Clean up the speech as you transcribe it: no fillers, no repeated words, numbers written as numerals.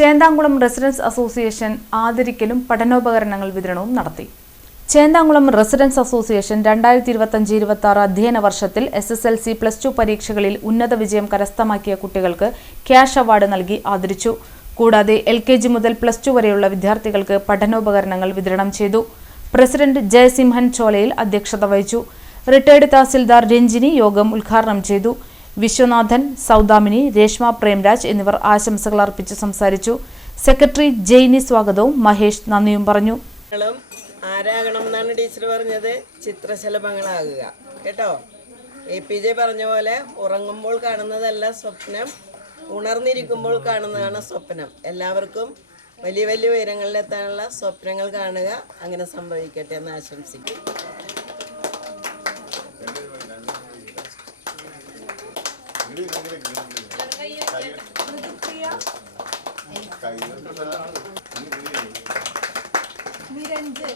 ചേന്താംകുളം residence association ആദരിക്കലും പഠനോപകരണങ്ങൾ വിതരണവും നടത്തി. ചേന്താംകുളം residence association 2025-26 അധ്യയന വർഷത്തിൽ SSLC +2 പരീക്ഷകളിൽ ഉന്നത വിജയം കരസ്ഥമാക്കിയ കുട്ടികൾക്ക് ക്യാഷ് അവാർഡ് നൽകി ആദരിച്ചു. കൂടാതെ LKG മുതൽ +2 വരെയുള്ള വിദ്യാർത്ഥികൾക്ക് പഠനോപകരണങ്ങൾ വിതരണം ചെയ്തു. പ്രസിഡന്റ് ജയസിംഹൻ ചോലയിൽ അധ്യക്ഷത വഹിച്ചു. റിട്ടയർഡ് തഹസിൽദാർ രഞ്ജിനി യോഗം ഉദ്ഘാടനം ചെയ്തു. വിശ്വനാഥൻ, സൗദാമിനി, രേഷ്മ പ്രേംരാജ് എന്നിവർ ആശംസകൾ അർപ്പിച്ച് സംസാരിച്ചു. സെക്രട്ടറി ജെയ്നി സ്വാഗതവും മഹേഷ് നന്ദിയും പറഞ്ഞു. ആരാകണം എന്നാണ് ടീച്ചർ പറഞ്ഞത്? ചിത്രശലഭങ്ങളാകുക കേട്ടോ. APJ പറഞ്ഞ പോലെ ഉറങ്ങുമ്പോൾ കാണുന്നതല്ല സ്വപ്നം, ഉണർന്നിരിക്കുമ്പോൾ കാണുന്നതാണ് സ്വപ്നം. എല്ലാവർക്കും വലിയ വലിയ ഉയരങ്ങളിലെത്താനുള്ള സ്വപ്നങ്ങൾ കാണുക. അങ്ങനെ സംഭവിക്കട്ടെ എന്ന് ആശംസിക്കും. നിരഞ്ജൻ